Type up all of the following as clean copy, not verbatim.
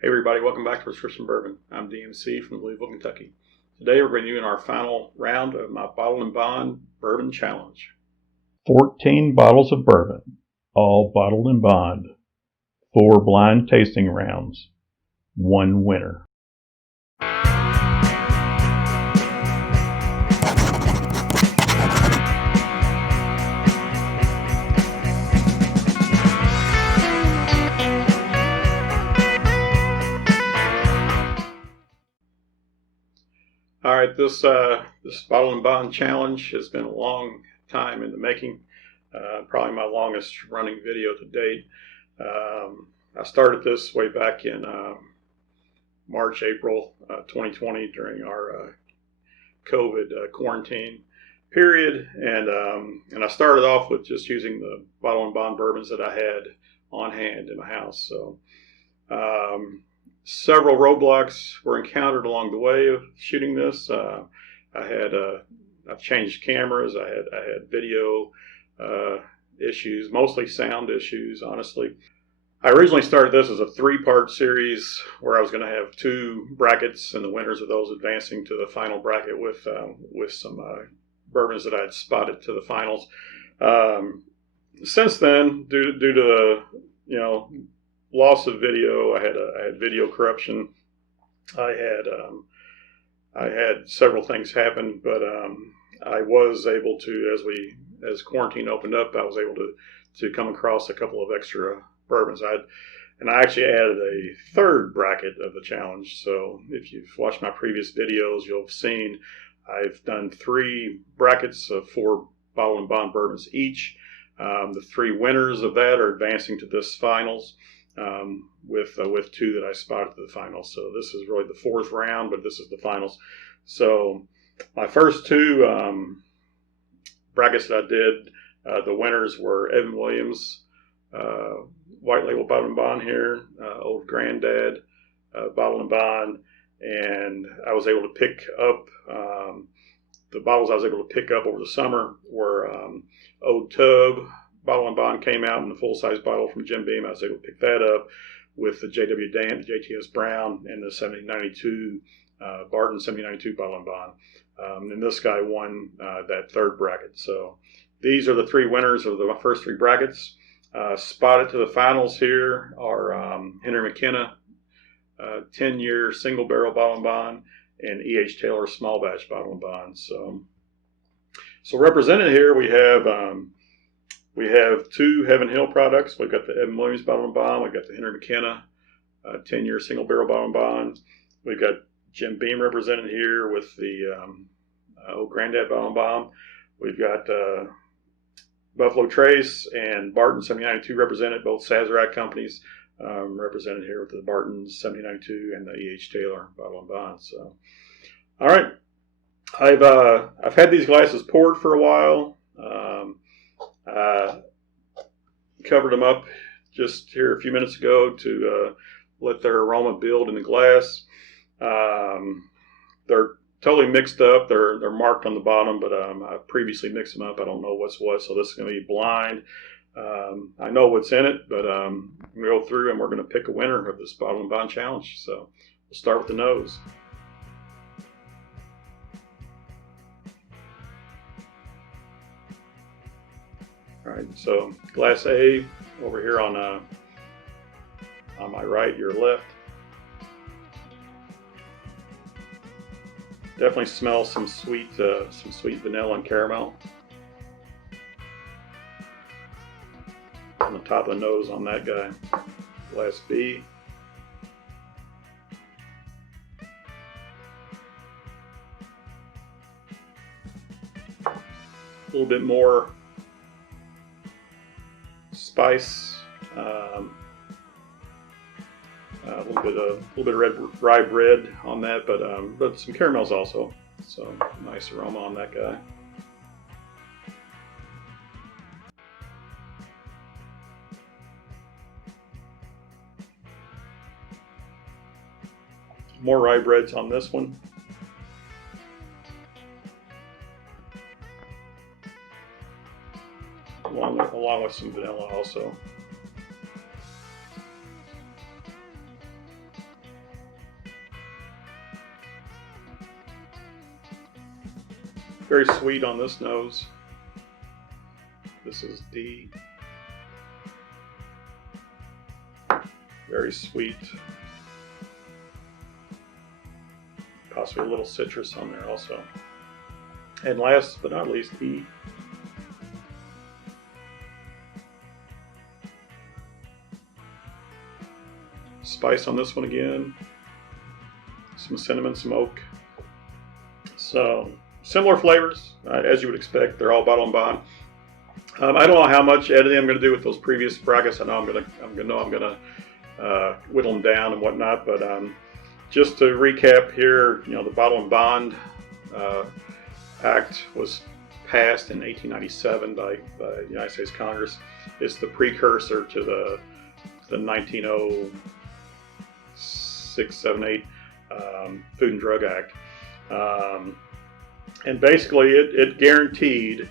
Hey everybody, welcome back to Prescription Bourbon. I'm DMC from Louisville, Kentucky. Today we're doing our final round of my Bottle and Bond Bourbon Challenge. 14 bottles of bourbon, all bottled and bond. 4 blind tasting rounds. 1 winner. All right, this Bottle and Bond Challenge has been a long time in the making. Probably my longest running video to date. I started this way back in March, April 2020 during our COVID quarantine period, and I started off with just using the Bottle and Bond bourbons that I had on hand in my house. So several roadblocks were encountered along the way of shooting this. I've changed cameras. I had video issues, mostly sound issues, honestly. I originally started this as a 3-part series where I was going to have 2 brackets, and the winners of those advancing to the final bracket with some bourbons that I had spotted to the finals. Since then, due to the loss of video, I had video corruption. I had several things happen, but I was able to, as quarantine opened up, I was able to come across a couple of extra bourbons. I actually added a 3rd bracket of the challenge. So if you've watched my previous videos, you'll have seen I've done 3 brackets of 4 Bottle and Bond bourbons each. The 3 winners of that are advancing to this finals. With 2 that I spotted to the finals. So this is really the 4th round, but this is the finals. So my first 2 brackets that I did, the winners were Williams White Label Bottle and Bond here, Old Grand-Dad Bottle and Bond, and I was able to pick up the bottles I was able to pick up over the summer were Old Tub Bottle and Bond came out in the full-size bottle from Jim Beam. I was able to pick that up with the JW Dant, JTS Brown, and the 1792 Barton 1792 Bottle and Bond. And this guy won that 3rd bracket. So these are the 3 winners of the first 3 brackets. Spotted to the finals here are Henry McKenna 10-year single barrel Bottle and Bond, and E.H. Taylor small batch Bottle and Bond. So represented here we have 2 Heaven Hill products. We've got the Evan Williams Bottle and Bond. We've got the Henry McKenna 10-year single barrel Bottle and Bond. We've got Jim Beam represented here with the Old Grand-Dad Bottle and Bond. We've got Buffalo Trace and Barton 1792 represented, both Sazerac companies represented here with the Barton 1792 and the E.H. Taylor Bottle and Bond. So, all right, I've had these glasses poured for a while. Covered them up just here a few minutes ago to let their aroma build in the glass. They're totally mixed up. They're marked on the bottom, but I previously mixed them up. I don't know what's what, so this is going to be blind. I know what's in it, but I'm going to go through and we're going to pick a winner of this Bottle and Bond Challenge. So we'll start with the nose. All right, so glass A over here on my right, your left. Definitely smells some sweet vanilla and caramel. On the top of the nose on that guy. Glass B. A little bit more spice, a little bit of rye bread on that, but some caramels also. So nice aroma on that guy. More rye breads on this one. Along with some vanilla also. Very sweet on this nose. This is D. Very sweet. Possibly a little citrus on there also. And last but not least, E. Spice on this one again. Some cinnamon, some oak. So similar flavors as you would expect. They're all bottle and bond. I don't know how much editing I'm going to do with those previous brackets. I know I'm going to whittle them down and whatnot. But just to recap here, the Bottle and Bond Act was passed in 1897 by the United States Congress. It's the precursor to the 1906-78 Food and Drug Act. And basically it guaranteed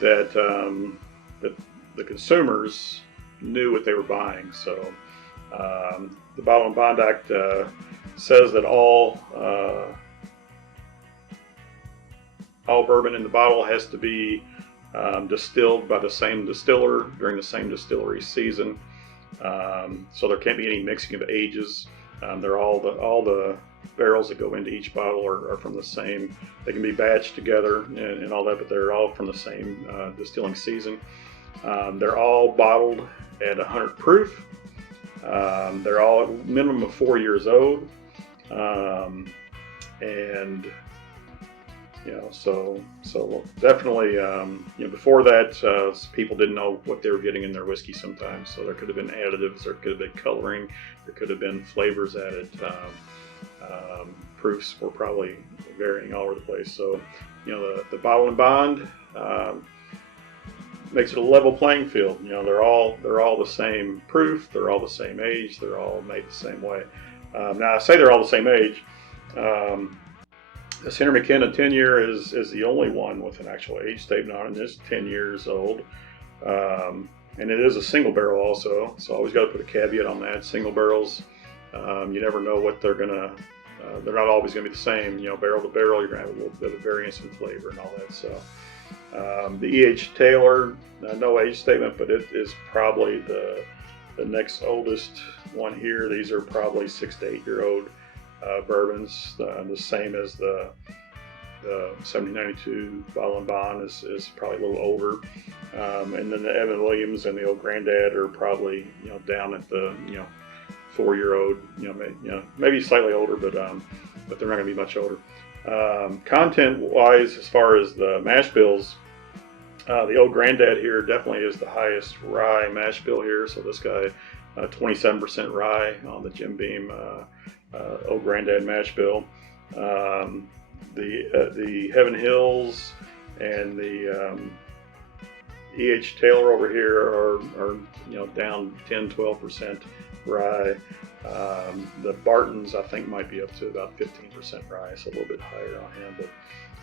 that the consumers knew what they were buying. So the Bottle and Bond Act says that all bourbon in the bottle has to be distilled by the same distiller during the same distillery season. So there can't be any mixing of ages. They're all the barrels that go into each bottle are from the same. They can be batched together and all that, but they're all from the same distilling season. They're all bottled at 100 proof. They're all at a minimum of 4 years old, and so definitely, before that, people didn't know what they were getting in their whiskey sometimes. So there could have been additives, there could have been coloring, there could have been flavors added. Proofs were probably varying all over the place. So, the Bottle and Bond makes it a level playing field. They're all the same proof, they're all the same age, they're all made the same way. Now I say they're all the same age. This Henry McKenna 10-year is the only one with an actual age statement on it. It's 10 years old. And it is a single barrel also, so always got to put a caveat on that. Single barrels, you never know what they're not always going to be the same. Barrel to barrel, you're going to have a little bit of variance in flavor and all that. So the E.H. Taylor, no age statement, but it is probably the next oldest one here. These are probably 6 to 8 year old bourbons, the same as the 1792 Bottle and Bond is probably a little older, and then the Evan Williams and the Old Grand-Dad are probably down at the 4 year old, maybe slightly older, but they're not going to be much older. Content wise, as far as the mash bills, the Old Grand-Dad here definitely is the highest rye mash bill here. So this guy, 27% rye on the Jim Beam Old Grand-Dad mash bill. The Heaven Hills and the E.H. Taylor over here are down 10-12% rye. The Bartons I think might be up to about 15% rye, so a little bit higher on him,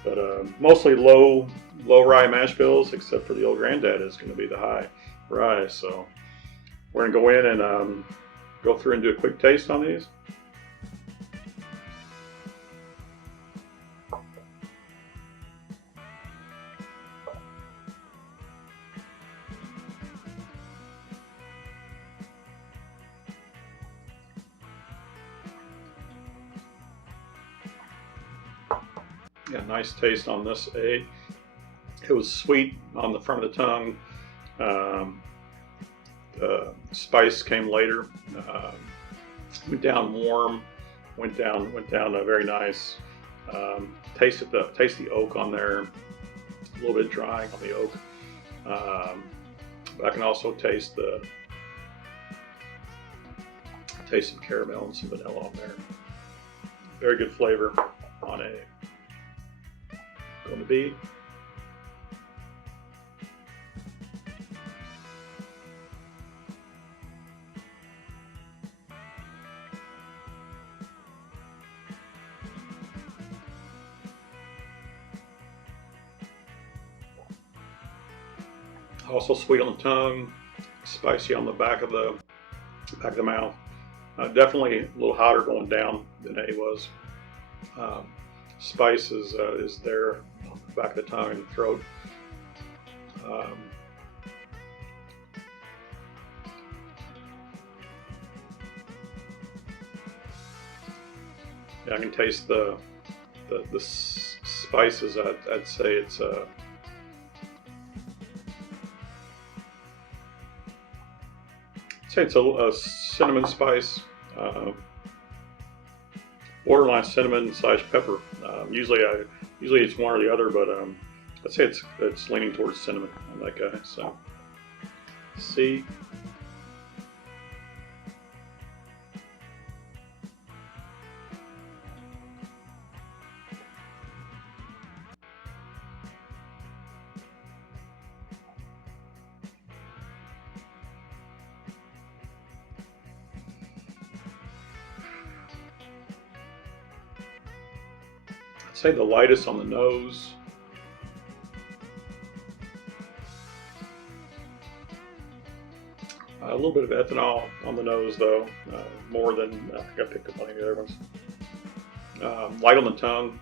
but mostly low rye mash bills, except for the Old Grand-Dad is going to be the high rye. So we're going to go in and go through and do a quick taste on these. Got a nice taste on this A. It was sweet on the front of the tongue. The spice came later. Went down warm. Went down very nice. Taste the oak on there. A little bit dry on the oak. But I can also taste some caramel and some vanilla on there. Very good flavor on A. Going to be also sweet on the tongue, spicy on the back of the mouth. Definitely a little hotter going down than A was. Spice is there back of the tongue and the throat. Yeah, I can taste the spices. I'd say it's a cinnamon spice, borderline cinnamon / pepper. Usually it's one or the other, but I'd say it's leaning towards cinnamon on that guy. So, see. I'd say the lightest on the nose. A little bit of ethanol on the nose, though, more than I think I picked up on any other ones. Light on the tongue.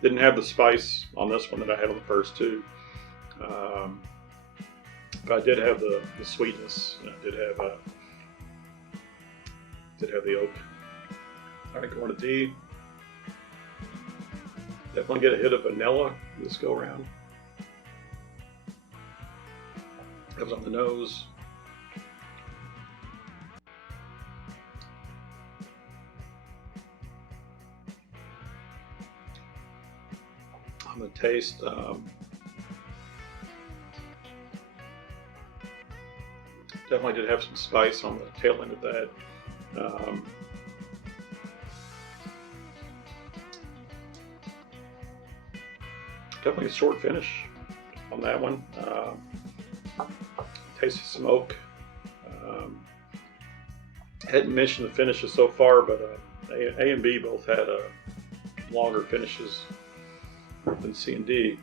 Didn't have the spice on this one that I had on the first two, but I did have the sweetness. I did have the oak. All right, going to D. Definitely get a hit of vanilla this go around. That was on the nose. On the taste, definitely did have some spice on the tail end of that. Definitely a short finish on that one. Tasted some oak. Hadn't mentioned the finishes so far, but A and B both had longer finishes than C and D.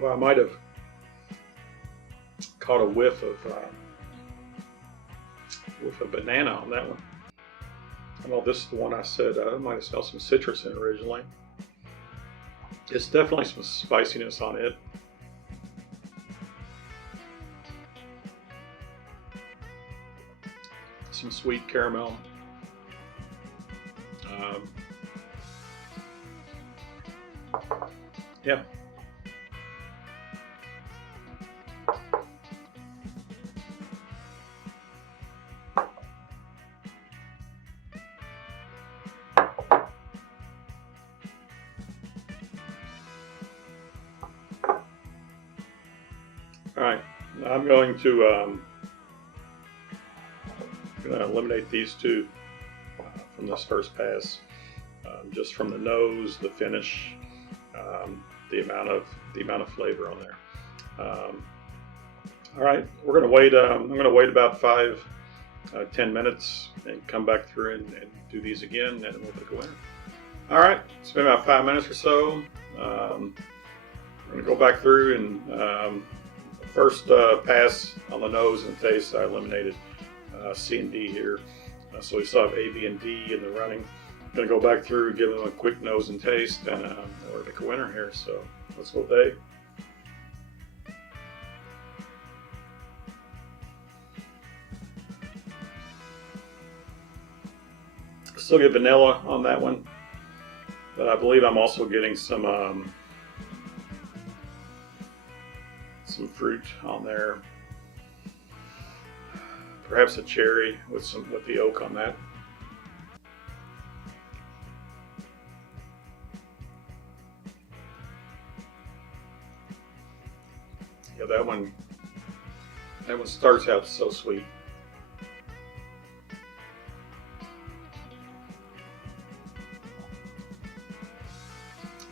Well, I might have caught a whiff of banana on that one. I know this is the one I said I might have smelled some citrus in originally. It's definitely some spiciness on it. Some sweet caramel. Yeah. All right, I'm going to eliminate these two from this first pass, just from the nose, the finish, the amount of flavor on there. All right, we're going to wait. I'm going to wait about 10 minutes and come back through and do these again, and we'll pick a winner. All right, it's been about 5 minutes or so. I'm going to go back through and first pass on the nose and face, I eliminated C and D here. So we still have A, B, and D in the running. I'm going to go back through, give them a quick nose and taste, and we'll pick a winner here. So let's go with A. Still get vanilla on that one, but I believe I'm also getting some fruit on there. Perhaps a cherry with the oak on that. Yeah, that one starts out so sweet.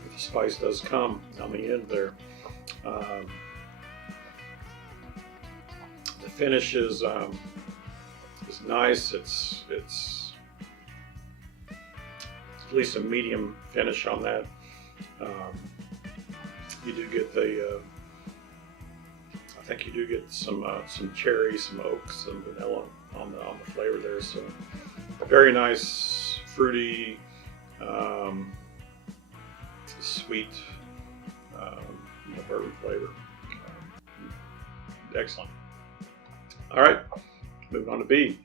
But the spice does come on the end there. The finish is nice. It's at least a medium finish on that. You do get the think you do get some cherry, some oak, some vanilla on the flavor there. So very nice, fruity, sweet bourbon flavor. Excellent. All right, moving on to B.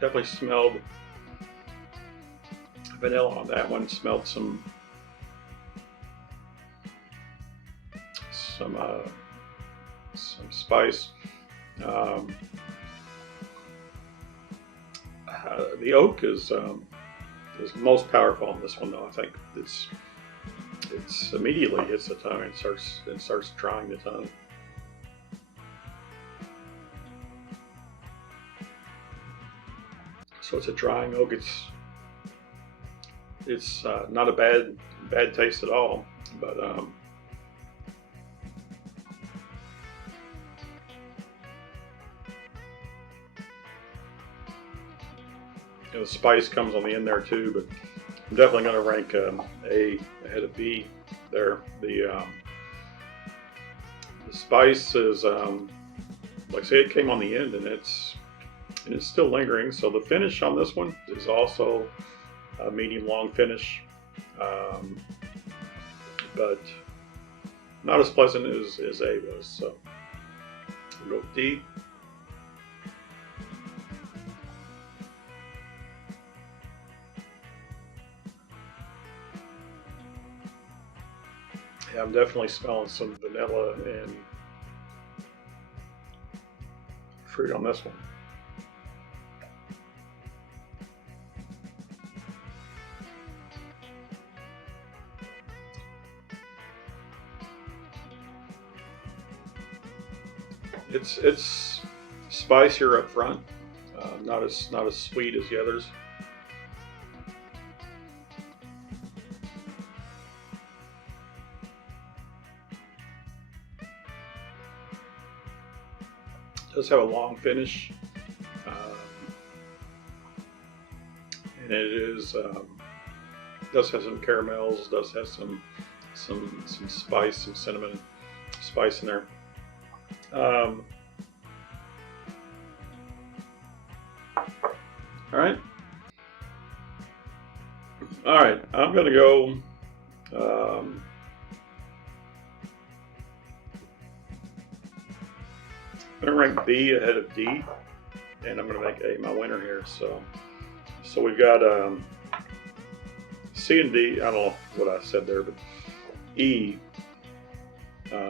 Definitely smelled vanilla on that one. Smelled some spice. The oak is most powerful on this one, though. I think it's immediately hits the tongue and starts drying the tongue. So it's a drying oak. It's not a bad taste at all, but the spice comes on the end there too. But I'm definitely going to rank A ahead of B there. The spice is like I say, it came on the end, and it's still lingering. So the finish on this one is also a medium long finish, but not as pleasant as A was. So we'll go with D. Yeah, I'm definitely smelling some vanilla and fruit on this one. It's spicier up front, not as sweet as the others. It does have a long finish, and it is does have some caramels. Does have some spice, some cinnamon spice in there. All right. I'm going to go. I'm going to rank B ahead of D, and I'm going to make A my winner here. So we've got C and D. I don't know what I said there, but E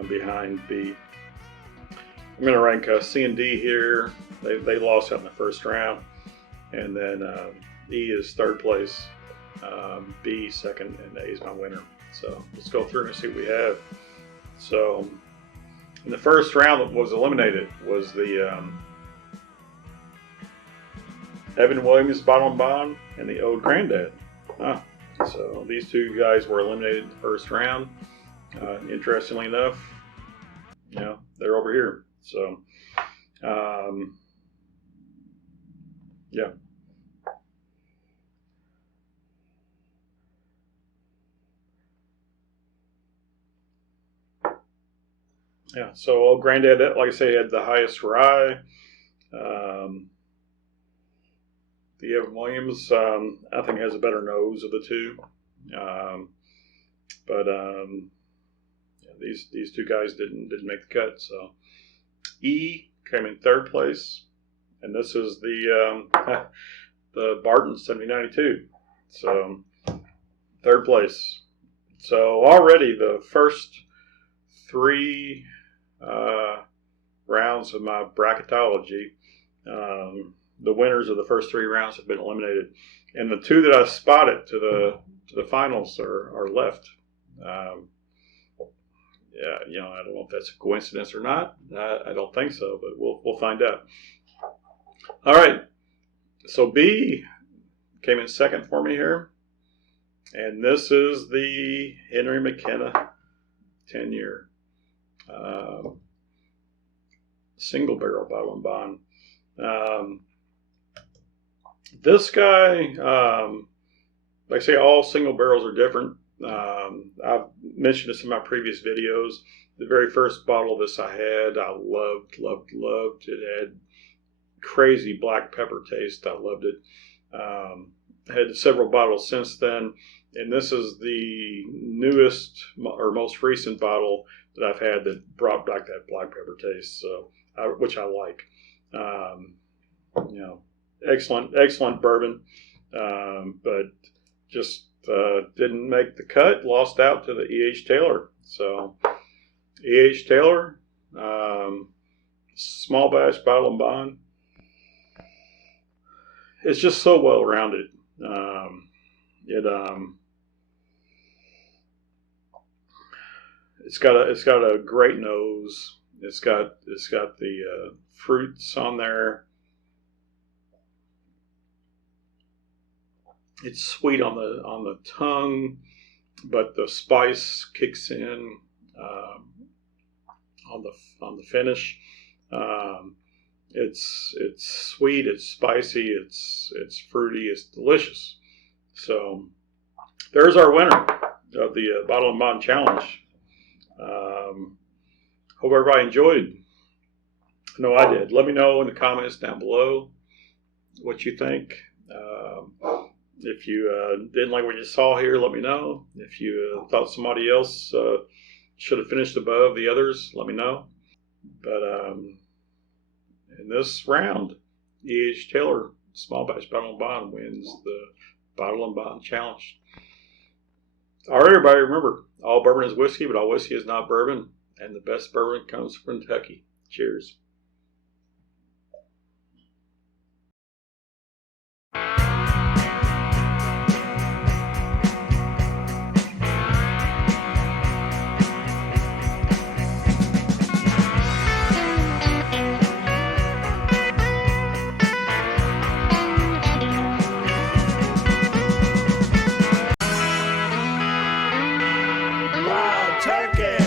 behind B. I'm going to rank C and D here. They lost out in the first round, and then E is third place, B second, and A is my winner. So let's go through and see what we have. So in the first round that was eliminated was the Williams BIB and the Old Grand-Dad. So these two guys were eliminated in the first round. Interestingly enough, they're over here. So, yeah. Yeah, so Old Grand-Dad, like I say, had the highest rye. The Evan Williams, I think, has a better nose of the two. But these two guys didn't make the cut. So E came in third place, and this is the the Barton 7092. So third place. So already the first three rounds of my bracketology, the winners of the first three rounds have been eliminated, and the two that I spotted to the finals are left. Yeah, I don't know if that's a coincidence or not. I don't think so, but we'll find out. All right, so B came in second for me here, and this is the Henry McKenna 10-year. Single Barrel Bottle and Bond. This guy, like I say, all single barrels are different. I've mentioned this in my previous videos. The very first bottle of this I had, I loved. It had crazy black pepper taste. I loved it. I had several bottles since then, and this is the newest or most recent bottle that I've had that brought back that black pepper taste. So, which I like. Excellent bourbon, but just didn't make the cut. Lost out to the E.H. Taylor. So, E.H. Taylor, small batch bottle and bond. It's just so well rounded. It's got a great nose. It's got the fruits on there. It's sweet on the tongue, but the spice kicks in on the finish. It's sweet, it's spicy, it's fruity, it's delicious. So there's our winner of the Bottle and Bond Challenge. Hope everybody enjoyed. I know I did. Let me know in the comments down below what you think. If you didn't like what you saw here, let me know. If you thought somebody else should have finished above the others, let me know. But in this round, E.H. Taylor, Small Batch Bottle and Bond, wins the Bottle and Bond Challenge. All right, everybody, remember, all bourbon is whiskey, but all whiskey is not bourbon. And the best bourbon comes from Kentucky. Cheers. Turkey!